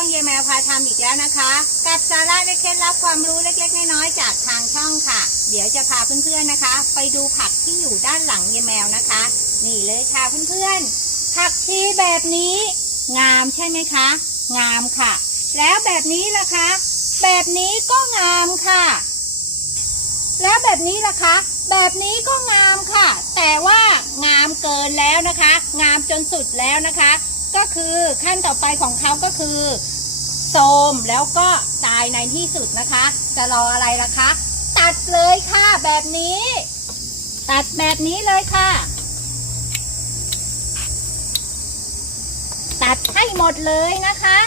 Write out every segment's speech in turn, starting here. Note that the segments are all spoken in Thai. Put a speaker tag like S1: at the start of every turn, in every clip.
S1: องเยแมวพาทำอีกแล้วนะคะ กับสาระและเคล็ดลับความรู้เล็กๆ น้อยๆจากทางช่องค่ะ เดี๋ยวจะพาเพื่อนๆนะคะ ไปดูผักที่อยู่ด้านหลังยายแมวนะคะ นี่เลยค่ะเพื่อนๆ ผักชีแบบนี้ งามใช่ไหมคะ งามค่ะ แล้วแบบนี้ล่ะคะ แบบนี้ก็งามค่ะ แล้วแบบนี้ล่ะคะ แบบนี้ก็งามค่ะ แต่ว่างามเกินแล้วนะคะ งามจนสุดแล้วนะคะ ก็คือขั้นต่อไปของเขาก็คือโทมแล้วก็ตายในที่สุดนะคะ จะรออะไรล่ะคะ ตัดเลยค่ะแบบนี้ ตัดแบบนี้เลยค่ะ ตัดให้หมดเลยนะคะ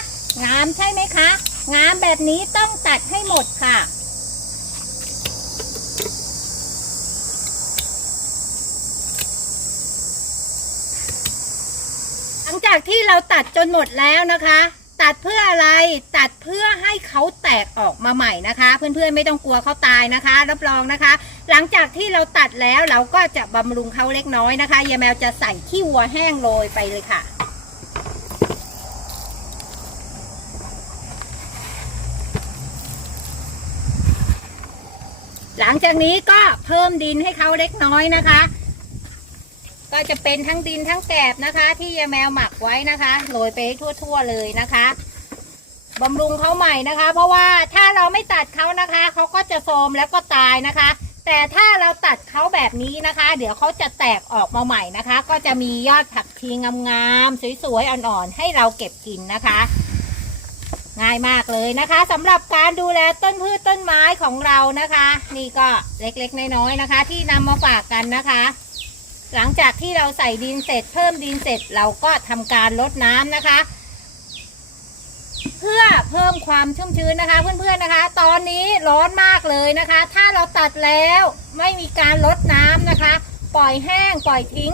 S1: งามใช่ไหมคะ งามแบบนี้ต้องตัดให้หมดค่ะ หลัง จากที่เราตัดจนหมดแล้วนะคะ ตัดเพื่ออะไรตัดเพื่อให้เขาแตกออกมาใหม่นะคะ เพื่อนๆไม่ต้องกลัวเขาตายนะคะ รับรองนะคะ หลังจากที่เราตัดแล้วเราก็จะบำรุงเขาเล็กน้อยนะคะยายแมวจะใส่ขี้วัวแห้งโรยไปเลยค่ะหลังจากนี้ก็เพิ่มดินให้เขาเล็กน้อยนะคะ ก็จะเป็นทั้งดินทั้งแกบนะคะ ที่ยายแมวหมักไว้นะคะโรยไปทั่ว ๆ เลยนะคะบำรุงเขาใหม่นะคะ เพราะว่าถ้าเราไม่ตัดเขานะคะเขาก็จะโทรมแล้วก็ตายนะคะ แต่ถ้าเราตัดเขาแบบนี้นะคะ เดี๋ยวเขาจะแตกออกมาใหม่นะคะ ก็จะมียอดผักชีงามๆสวยๆอ่อนๆให้เราเก็บกินนะคะง่ายมากเลยนะคะสำหรับการดูแลต้นพืชต้นไม้ของเรานะคะ นี่ก็เล็กๆน้อยๆนะคะ ที่นำมาฝากกันนะคะ หลังจากที่เราใส่ดินเสร็จเพิ่มดินเสร็จเราก็ทำการลดน้ำนะคะ เพื่อเพิ่มความชุ่มชื้นนะคะเพื่อนๆนะคะ ตอนนี้ร้อนมากเลยนะคะ ถ้าเราตัดแล้วไม่มีการลดน้ำนะคะ ปล่อยแห้งปล่อยทิ้ง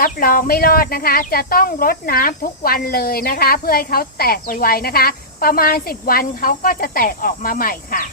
S1: รับรองไม่รอดนะคะ จะต้องรดน้ำทุกวันเลยนะคะ เพื่อให้เขาแตกไวๆนะคะ ประมาณ 10 วันเขาก็จะแตกออกมาใหม่ค่ะ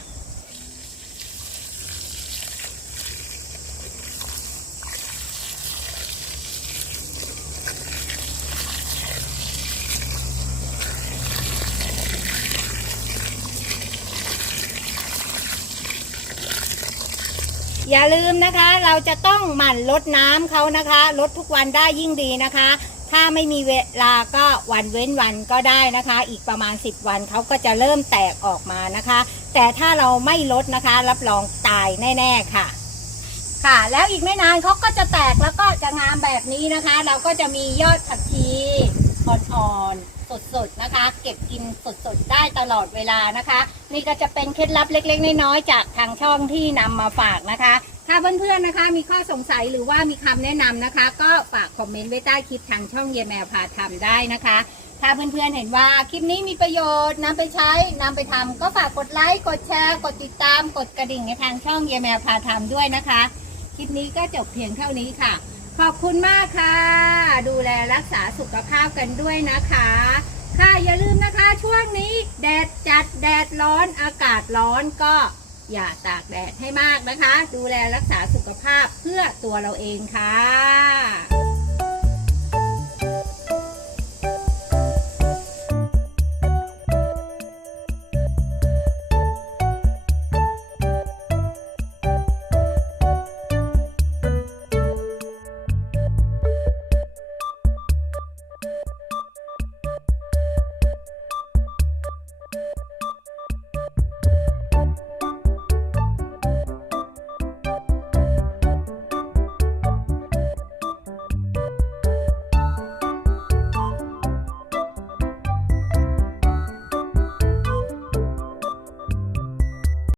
S1: อย่าลืมนะคะ เราจะต้องหมั่นลดน้ำเขานะคะลดทุกวันได้ยิ่งดีนะคะ ถ้าไม่มีเวลาก็วันเว้นวันก็ได้นะคะ อีกประมาณ 10 วันเขาก็จะเริ่มแตกออกมานะคะ แต่ถ้าเราไม่ลดนะคะ รับรองตายแน่ ๆค่ะค่ะ แล้วอีกไม่นานเขาก็จะแตกแล้วก็จะงามแบบนี้นะคะ เราก็จะมียอดผักชีอ่อนๆ สดๆนะคะ เก็บกินสดๆได้ตลอดเวลานะคะ นี่ก็จะเป็นเคล็ดลับเล็กๆน้อยๆจากทางช่องที่นำมาฝากนะคะ ถ้าเพื่อนๆนะคะ มีข้อสงสัยหรือว่ามีคำแนะนำนะคะ ก็ฝากคอมเมนต์ไว้ใต้คลิปทางช่องเยแมวพาทำได้นะคะ ถ้าเพื่อนๆเห็นว่าคลิปนี้มีประโยชน์นำไปใช้นำไปทำก็ฝากกดไลค์กดแชร์กดติดตามกดกระดิ่งในทางช่องเยแมวพาทำด้วยนะคะ คลิปนี้ก็จบเพียงเท่านี้ค่ะ ขอบคุณมากค่ะ ดูแลรักษาสุขภาพกันด้วยนะคะ ค่ะอย่าลืมนะคะช่วงนี้แดดจัดแดดร้อนอากาศร้อนก็อย่าตากแดดให้มากนะคะ ดูแลรักษาสุขภาพเพื่อตัวเราเองค่ะ